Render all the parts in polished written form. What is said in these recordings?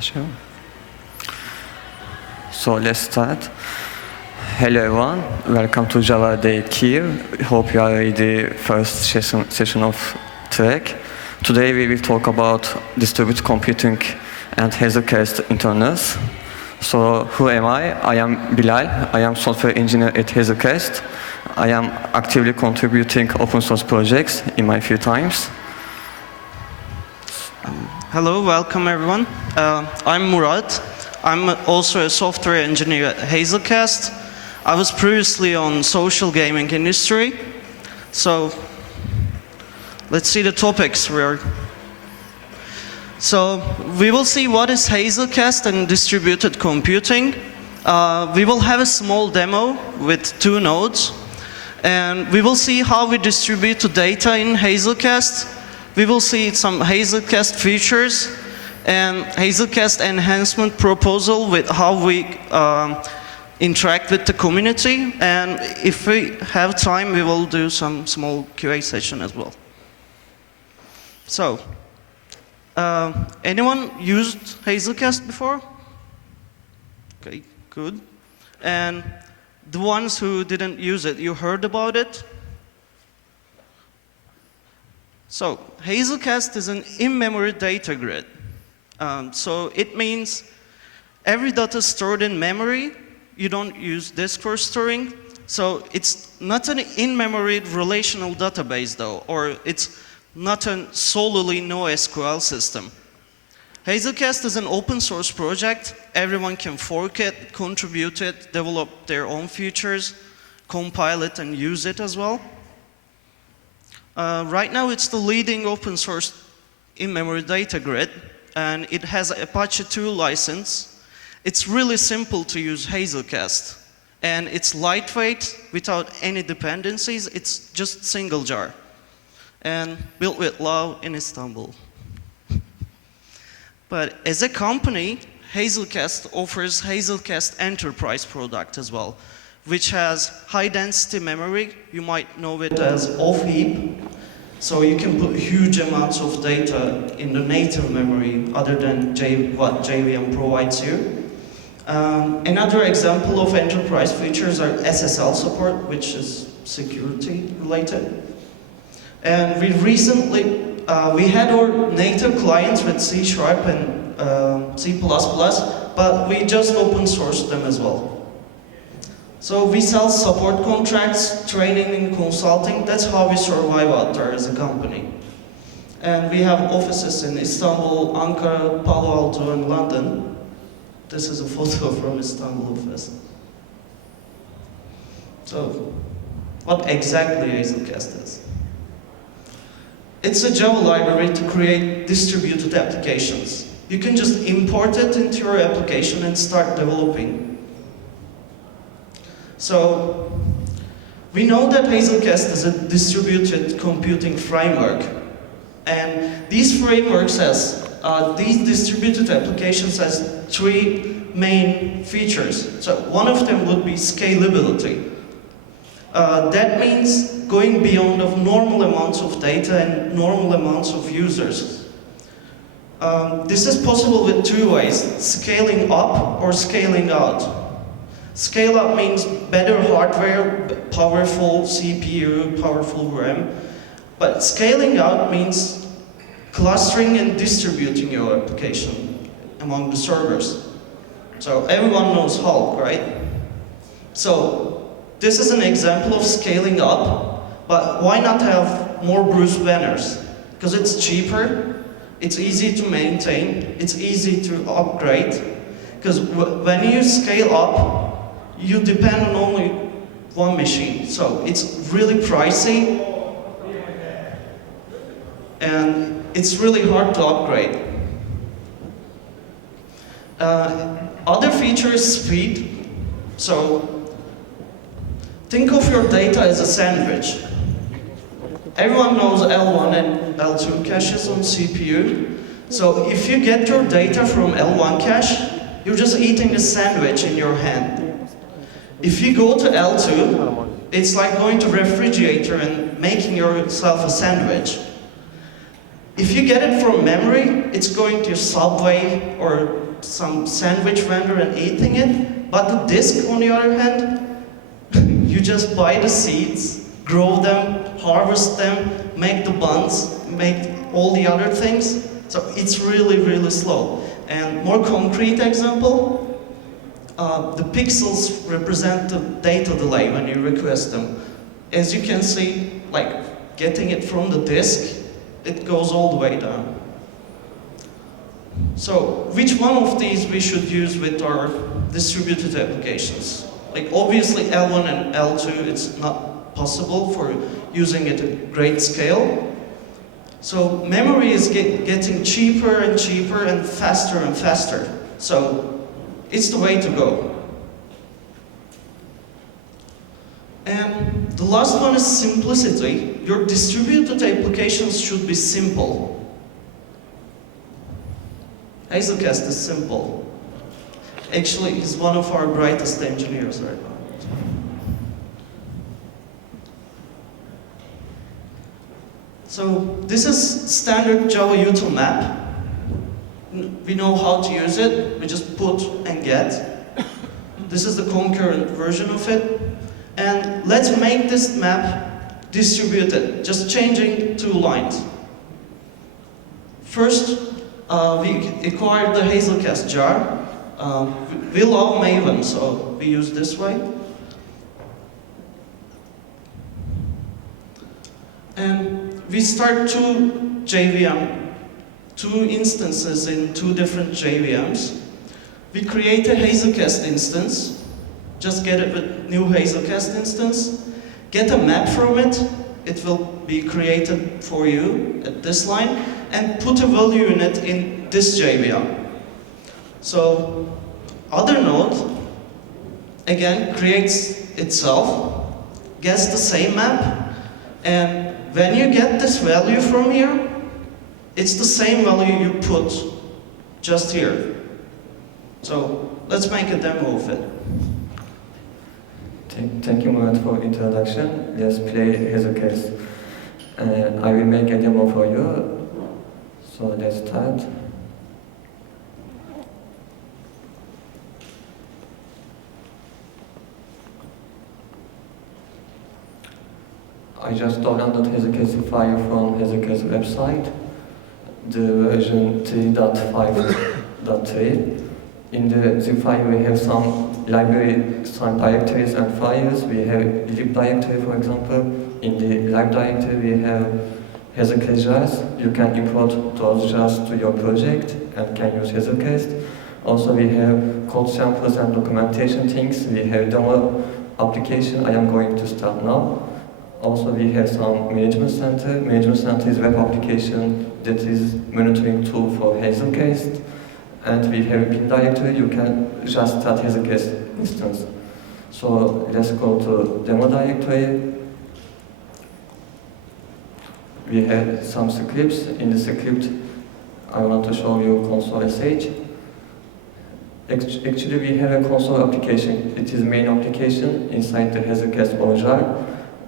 Sure. So let's start. Hello everyone, welcome to JavaDay Kyiv. Hope you are ready first session of track. Today we will talk about distributed computing and Hazelcast internals. So who am I? I am Bilal. I am software engineer at Hazelcast. I am actively contributing open source projects in my free times. Hello, welcome everyone. I'm Murat. I'm also a software engineer at Hazelcast. I was previously on social gaming industry. So let's see the topics. So we will see what is Hazelcast and distributed computing. We will have a small demo with 2 nodes. And we will see how we distribute data in Hazelcast. We will see some Hazelcast features and Hazelcast enhancement proposal with how we interact with the community. And if we have time, we will do some small QA session as well. So, anyone used Hazelcast before? Okay, good. And the ones who didn't use it, you heard about it? So, Hazelcast is an in-memory data grid. So it means every data stored in memory, you don't use disk for storing. So it's not an in-memory relational database though, or it's not a solely NoSQL system. Hazelcast is an open source project. Everyone can fork it, contribute it, develop their own features, compile it and use it as well. Right now it's the leading open source in-memory data grid, and it has Apache 2 license. It's really simple to use Hazelcast, and it's lightweight without any dependencies. It's just single jar, and built with love in Istanbul. But as a company, Hazelcast offers Hazelcast Enterprise product as well, which has high density memory. You might know it as off-heap. So you can put huge amounts of data in the native memory other than what JVM provides you. Another example of enterprise features are SSL support, which is security related. And we recently, we had our native clients with C# and C++, but we just open sourced them as well. So we sell support contracts, training and consulting. That's how we survive out there as a company. And we have offices in Istanbul, Ankara, Palo Alto, and London. This is a photo from Istanbul office. So, what exactly Hazelcast is? It's a Java library to create distributed applications. You can just import it into your application and start developing. So, we know that Hazelcast is a distributed computing framework, and these frameworks these distributed applications has 3 main features. So one of them would be scalability. That means going beyond of normal amounts of data and normal amounts of users. This is possible with 2 ways, scaling up or scaling out. Scale up means better hardware, powerful CPU, powerful RAM. But scaling out means clustering and distributing your application among the servers. So everyone knows Hulk, right? So this is an example of scaling up, but why not have more Bruce Banners? Because it's cheaper, it's easy to maintain, it's easy to upgrade. Because when you scale up, you depend on only one machine, so it's really pricey and it's really hard to upgrade. Other feature is speed. So think of your data as a sandwich. Everyone knows L1 and L2 caches on CPU. So if you get your data from L1 cache, you're just eating a sandwich in your hand. If you go to L2, it's like going to refrigerator and making yourself a sandwich. If you get it from memory, it's going to Subway or some sandwich vendor and eating it, but the disk, on the other hand, you just buy the seeds, grow them, harvest them, make the buns, make all the other things. So it's really, really slow. And more concrete example, the pixels represent the data delay when you request them. As you can see, like getting it from the disk, it goes all the way down. So which one of these we should use with our distributed applications? Like obviously L1 and L2, it's not possible for using it at great scale. So memory is getting cheaper and cheaper and faster. So it's the way to go. And the last one is simplicity. Your distributed applications should be simple. Hazelcast is simple. Actually, he's one of our brightest engineers right now. So this is standard Java util map. We know how to use it. We just put and get. This is the concurrent version of it. And let's make this map distributed, just changing 2 lines. First, we acquired the Hazelcast jar. We love Maven, so we use this way. And we start 2 instances in 2 different JVMs. We create a Hazelcast instance, just get a new Hazelcast instance, get a map from it, it will be created for you at this line, and put a value in it in this JVM. So, other node, again, creates itself, gets the same map, and when you get this value from here, it's the same value you put just here. So, let's make a demo of it. Thank you, Murat, for introduction. Let's play Hazelcast. I will make a demo for you. So let's start. I just downloaded Hazelcast file from Hazelcast website, the version 3.5.3. In the zip file we have some library, some directories and files. We have lib directory, for example. In the lib directory we have Hazelcast jars. You can import those jars to your project and can use Hazelcast. Also we have code samples and documentation things. We have demo application. I am going to start now. Also we have some management center. Management center is web application that is monitoring tool for Hazelcast. And we have a bin directory, you can just start Hazelcast instance. So let's go to demo directory. We have some scripts. In the script, I want to show you console sh. Actually, we have a console application. It is main application inside the Hazelcast jar.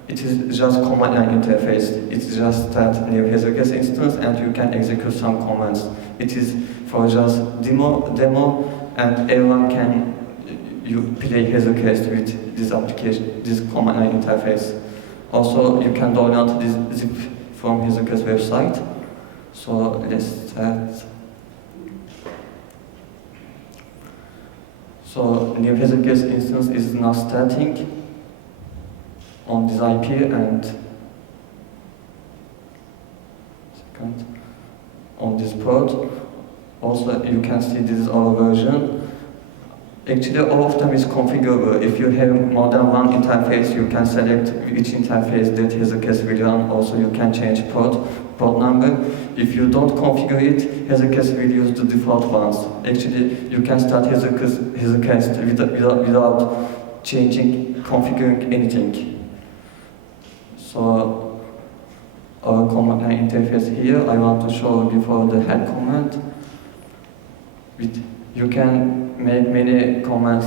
It is just command line interface. It's just start new Hazelcast instance and you can execute some commands. It is for just demo, and everyone can play Hazelcast with this application, this command line interface. Also, you can download this zip from Hazelcast website. So let's start. So new Hazelcast instance is now starting on this IP and on this port. Also, you can see this is our version. Actually, all of them is configurable. If you have more than one interface, you can select which interface that Hazelcast will run. Also, you can change port number. If you don't configure it, Hazelcast will use the default ones. Actually, you can start Hazelcast without configuring anything. So, our command line interface here, I want to show before the head command. You can make many commands,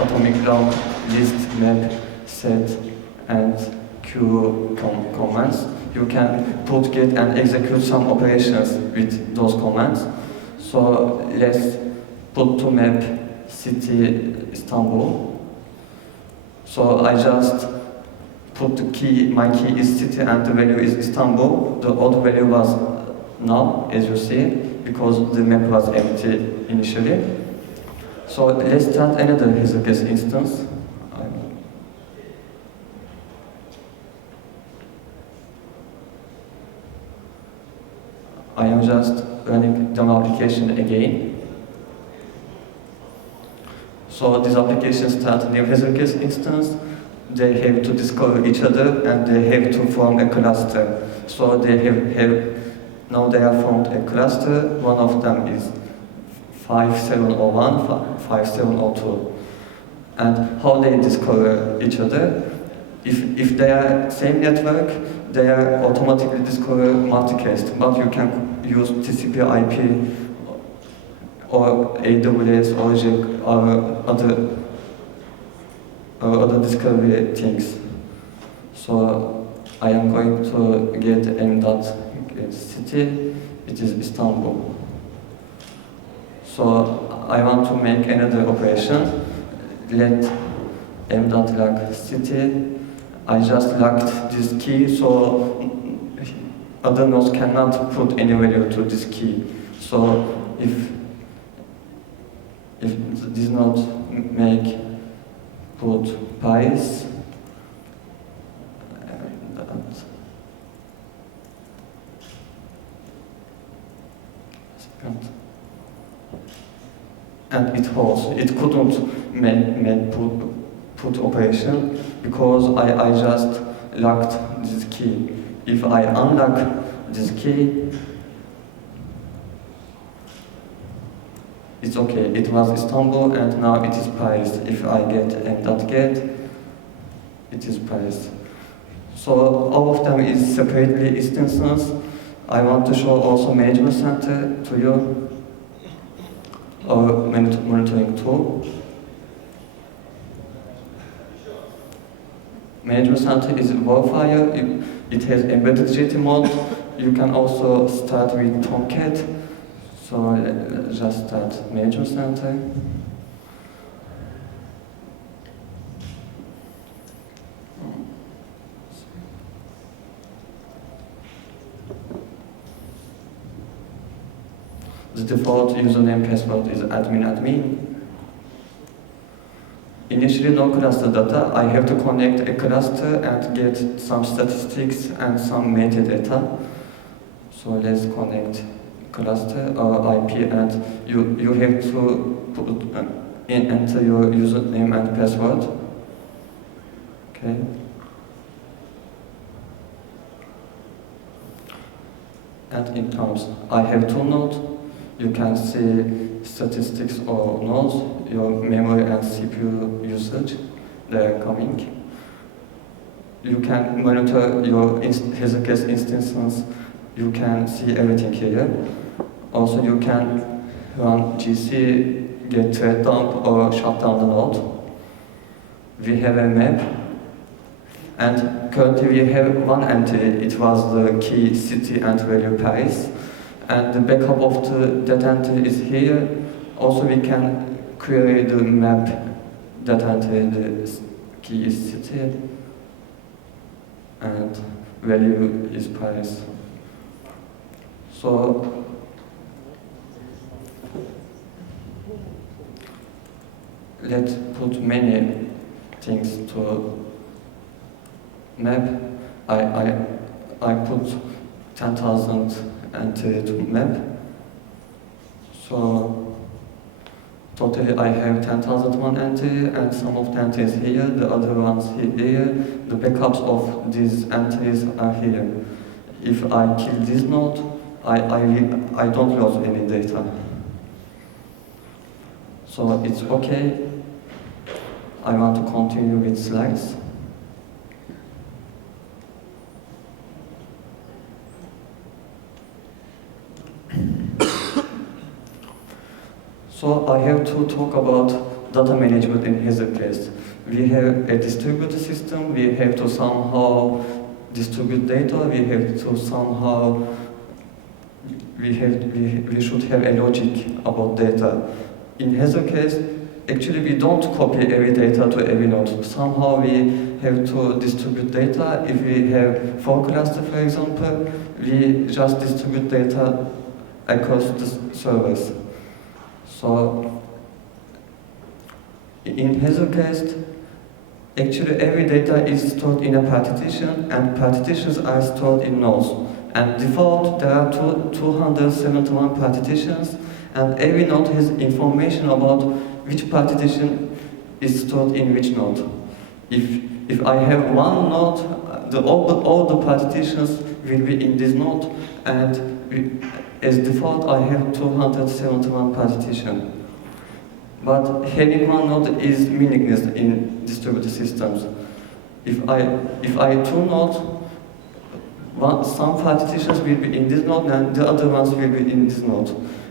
atomic log, list, map, set, and queue commands. You can put, get, and execute some operations with those commands. So let's put to map city Istanbul. So I just put the key, my key is city and the value is Istanbul. The old value was null, as you see, because the map was empty initially. So let's start another Hazelcast instance. I am just running the application again. So this application starts a new Hazelcast instance. They have to discover each other and they have to form a cluster. So they now they have formed a cluster. One of them is 5701, 5702. And how they discover each other? If they are same network, they are automatically discover multicast, but you can use TCP/IP or AWS or other discovery things. So I am going to get m.city, it is Istanbul. So I want to make another operation. Let m.lock city. I just locked this key, so other nodes cannot put any value to this key. So if this node make put price and it holds. It couldn't make put operation because I just locked this key. If I unlock this key, it's okay. It was Istanbul and now it is Paris. If I get m.get, it is Paris. So all of them is separately instances. I want to show also management center to you, or monitoring tool. Management center is verifier. It has embedded JT mode. You can also start with Tomcat. So let's just start management center. The default username password is admin. Initially no cluster data. I have to connect a cluster and get some statistics and some metadata. So let's connect cluster or IP and you have to put enter your username and password. Okay. And in terms, I have two nodes. You can see statistics or nodes, your memory and CPU usage, they are coming. You can monitor your Hazelcast instances. You can see everything here. Also, you can run GC, get thread dump or shut down the node. We have a map. And currently we have one entity. It was the key city and value Paris. And the backup of that entity is here. Also we can query the map that entity, the key is city and value is Paris. So let's put many things to map. I put 10,000 entry to map. So totally I have 10,001 entry and some of the entries here, the other ones here. The backups of these entries are here. If I kill this node, I don't lose any data. So it's okay. I want to continue with slides. So I have to talk about data management in Hazelcast. We have a distributed system. We have to somehow distribute data. We have to somehow we should have a logic about data. in Hazelcast, actually we don't copy every data to every node. Somehow we have to distribute data. If we have 4 clusters, for example, we just distribute data across the servers. So in Hazelcast, actually every data is stored in a partition, and partitions are stored in nodes. And default, there are 271 partitions, and every node has information about which partition is stored in which node. If I have one node, all the partitions will be in this node, and as default, I have 271 partitions. But having one node is meaningless in distributed systems. If I two nodes, some partitions will be in this node and the other ones will be in this node.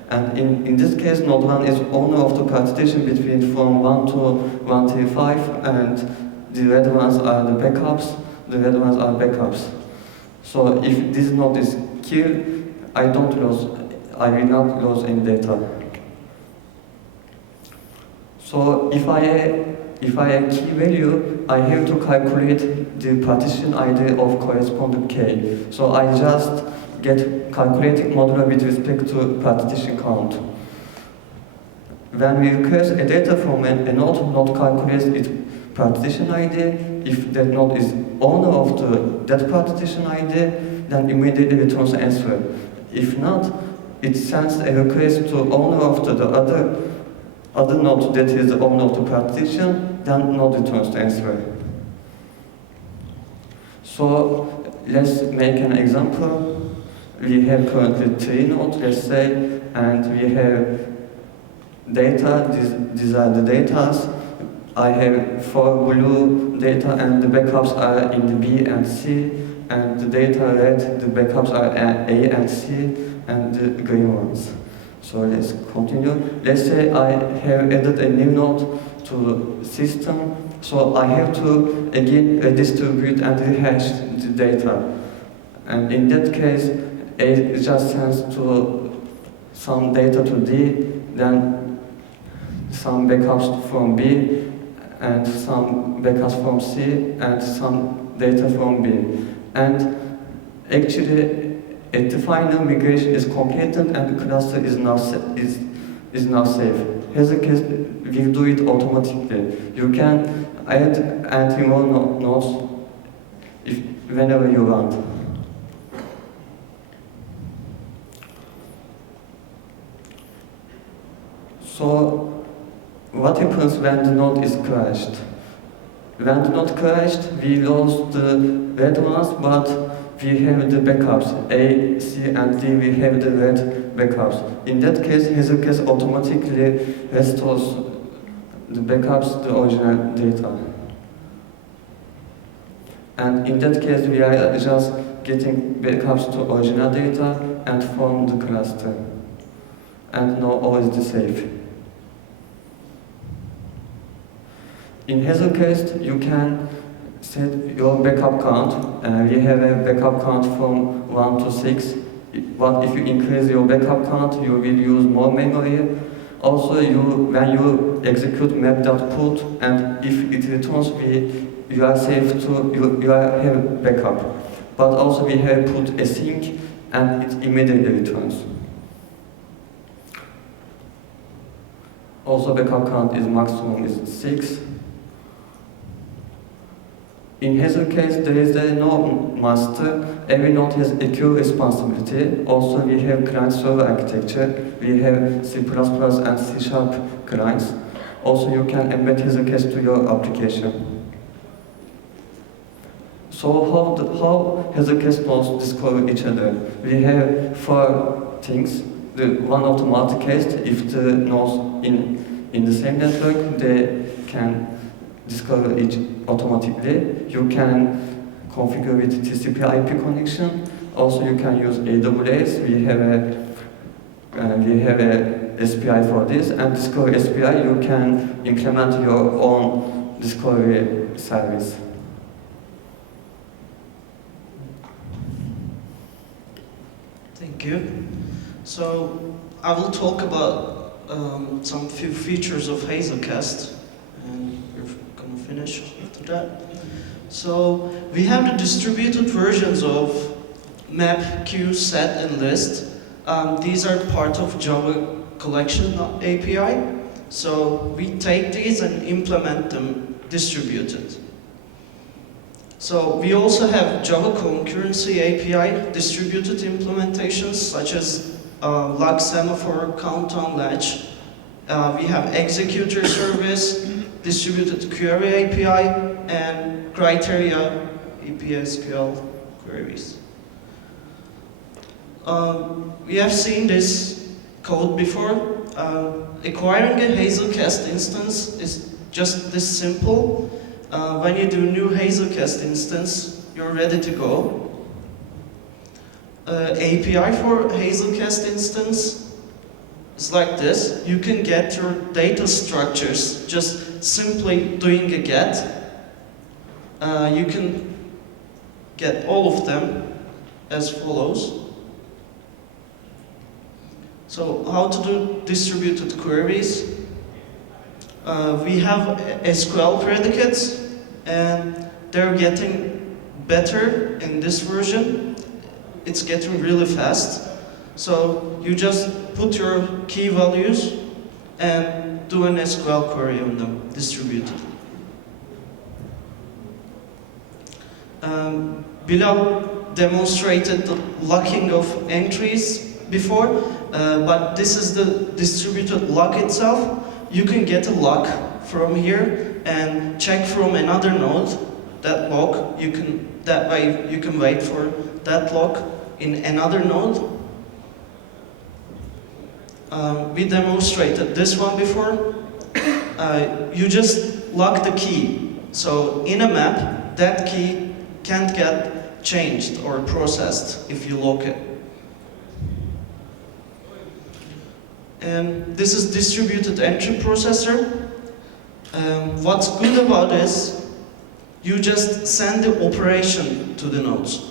And in this case, node 1 is owner of the partition between from 1 to 135, and the red ones are the backups, the red ones are backups. So if this node is killed, I will not lose any data. So if I have key value, I have to calculate the partition ID of corresponding k. So I just get calculating modulo with respect to partition count. When we request a data from a node calculates its partition ID. If that node is owner of that partition ID, then immediately returns answer. If not, it sends a request to owner of the other node that is the owner of the partition, then node returns the answer. So let's make an example. We have currently 3 nodes, let's say, and we have data. These are the datas. I have 4 blue data, and the backups are in the B and C, and the data red, the backups are A and C, and the green ones. So let's continue. Let's say I have added a new node to the system, so I have to again redistribute and rehash the data. And in that case, A just sends to some data to D, then some backups from B, and some backups from C, and some data from B. And actually, at the final migration is completed and the cluster is now safe. Hazelcast will do it automatically. You can add and remove nodes whenever you want. So, what happens when the node is crashed? When the node crashed, we lost the red ones, but we have the backups. A, C, and D, we have the red backups. In that case, Hazelcast automatically restores the backups, the original data. And in that case, we are just getting backups to original data and from the cluster. And now all is safe. In Hazelcast, you can set your backup count. We have a backup count from 1 to 6. But if you increase your backup count, you will use more memory. Also, when you execute map.put, and if it returns, you are safe to have backup. But also we have put async, and it immediately returns. Also, backup count is maximum is 6. In Hazelcast, there is no master. Every node has equal responsibility. Also, we have client-server architecture. We have C++ and C# clients. Also, you can embed Hazelcast to your application. So how Hazelcast nodes discover each other? We have 4 things. One of the multicast, if the nodes in the same network, they can discover it automatically. You can configure with TCP/IP connection. Also, you can use AWS. We have a SPI for this, and Discovery SPI. You can implement your own discovery service. Thank you. So I will talk about some few features of Hazelcast, and we're gonna finish after that. So we have the distributed versions of map, queue, set, and list. These are part of Java collection API. So we take these and implement them distributed. So we also have Java concurrency API distributed implementations such as log semaphore, countdown latch. We have executor service, distributed query API, and criteria API-SQL queries. We have seen this code before. Acquiring a Hazelcast instance is just this simple. When you do new Hazelcast instance, you're ready to go. API for Hazelcast instance is like this. You can get your data structures just simply doing a get. You can get all of them as follows. So how to do distributed queries? We have SQL predicates, and they're getting better in this version. It's getting really fast. So you just put your key values and do an SQL query on them, distributed. Bilal demonstrated the locking of entries before, but this is the distributed lock itself. You can get a lock from here and check from another node that lock. That way you can wait for that lock in another node. We demonstrated this one before. You just lock the key. So in a map, that key can't get changed or processed if you lock it. And this is distributed entry processor. What's good about this, you just send the operation to the nodes.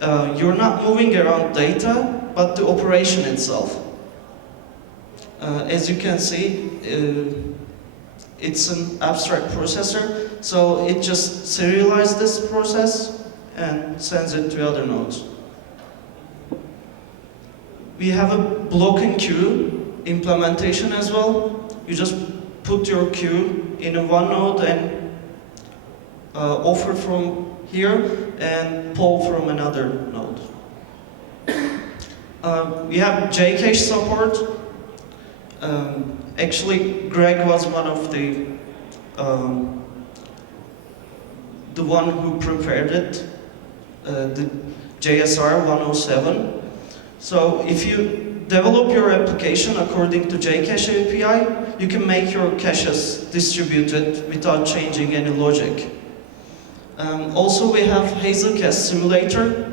You're not moving around data, but the operation itself. As you can see, it's an abstract processor, so it just serializes this process and sends it to other nodes. We have a block and queue implementation as well. You just put your queue in a one node and offer from here and pull from another node. We have JCache support. Actually, Greg was one of the one who prepared it, the JSR 107. So if you develop your application according to JCache API, you can make your caches distributed without changing any logic. Also, we have Hazelcast simulator.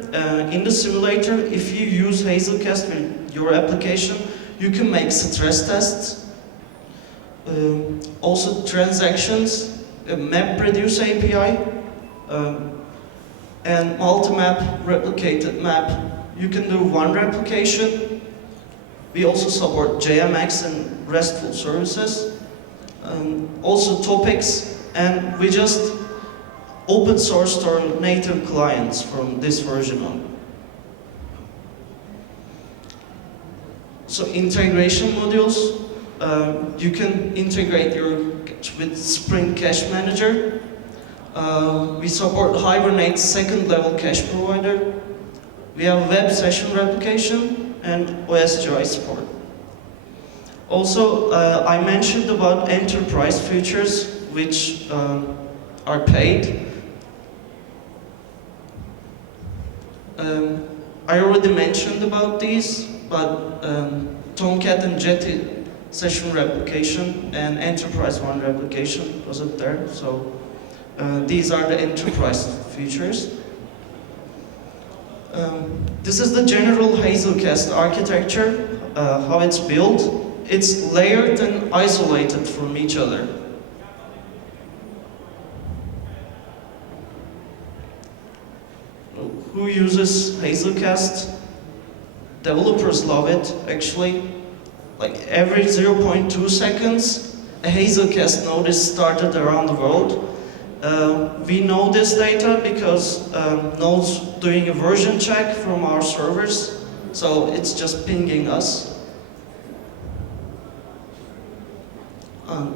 In the simulator, if you use Hazelcast with your application, you can make stress tests. Also, transactions, MapReduce API, and multi-map replicated map. You can do one replication. We also support JMX and RESTful services. Also topics, and we just open sourced our native clients from this version on. So integration modules, you can integrate with Spring Cache Manager. We support Hibernate's second level cache provider. We have web session replication and OSGI support. Also, I mentioned about enterprise features which are paid. I already mentioned about these, but Tomcat and Jetty session replication and Enterprise One replication wasn't there, so these are the enterprise features. This is the general Hazelcast architecture, how it's built. It's layered and isolated from each other. Who uses Hazelcast? Developers love it, actually. like every 0.2 seconds, a Hazelcast node is started around the world. We know this data because nodes doing a version check from our servers, so it's just pinging us.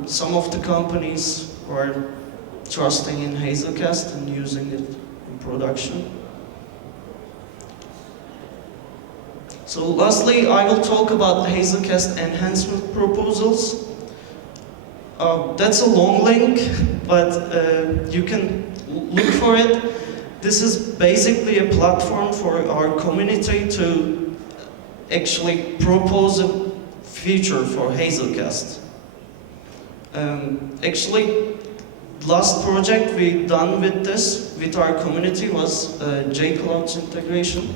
Some of the companies are trusting in Hazelcast and using it in production. So lastly, I will talk about Hazelcast enhancement proposals. That's a long link, but you can look for it. This is basically a platform for our community to actually propose a feature for Hazelcast. Actually, last project we done with this, with our community, was JCloud's integration.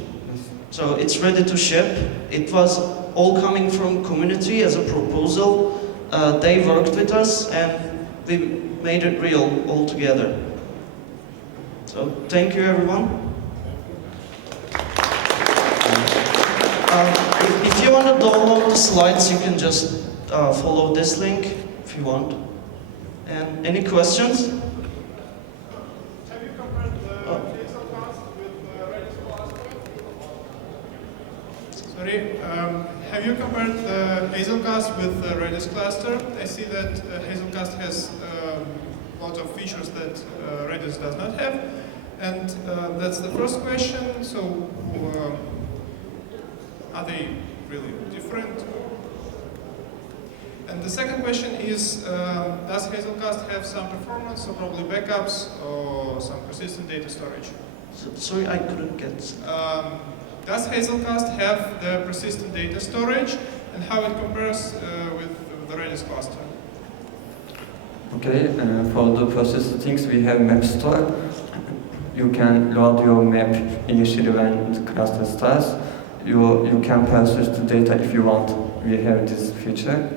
So it's ready to ship. It was all coming from community as a proposal. They worked with us and we made it real all together. So thank you, everyone. If you want to download the slides, you can just follow this link if you want. And any questions? Have you compared the Hazelcast with Redis cluster? Sorry, have you compared the Hazelcast with Redis cluster? I see that Hazelcast has a lot of features that Redis does not have. And that's the first question. So, are they really different? And the second question is, does Hazelcast have some performance, or probably backups, or some persistent data storage? Sorry, I couldn't get. Does Hazelcast have the persistent data storage, and how it compares with the Redis cluster? Okay, for the persistent things, we have map store. You can load your map initially when the cluster starts. You can persist the data if you want. We have this feature.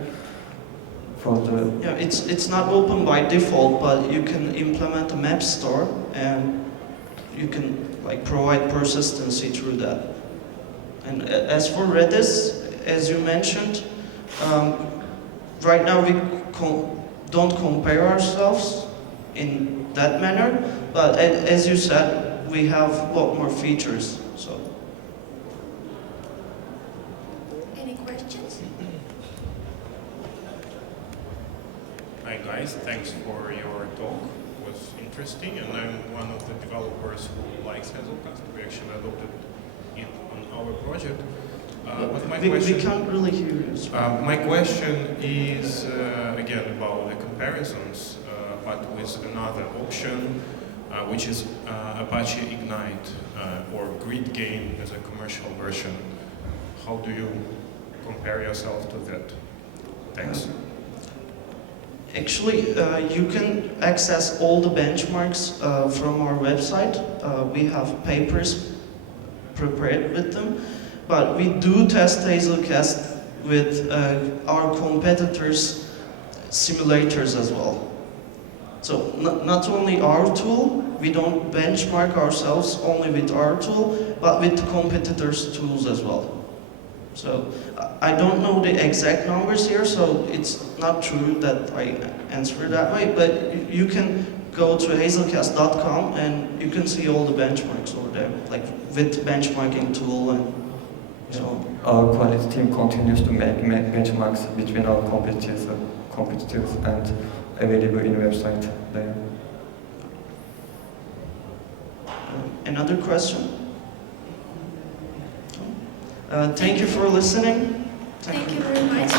Yeah, it's not open by default, but you can implement a map store and you can like provide persistency through that. And as for Redis, as you mentioned, right now we don't compare ourselves in that manner, but as you said, we have a lot more features. So. Any questions? Hi guys, thanks for your talk. It was interesting, and I'm one of the developers who likes Hazelcast. We actually adopted it on our project. But my question, we can't really hear you. my question is again about the comparisons, but with another option, which is Apache Ignite or Grid Game as a commercial version. How do you compare yourself to that? Thanks. Actually, you can access all the benchmarks from our website. We have papers prepared with them, but we do test Hazelcast with our competitors' simulators as well. So not only our tool, we don't benchmark ourselves only with our tool, but with the competitors' tools as well. So I don't know the exact numbers here, so it's not true that I answer that way, but you can go to hazelcast.com and you can see all the benchmarks over there, like with benchmarking tool and so on. Our quality team continues to make benchmarks between our competitors and available in website there. Another question? Thank you for listening. Thank you very much.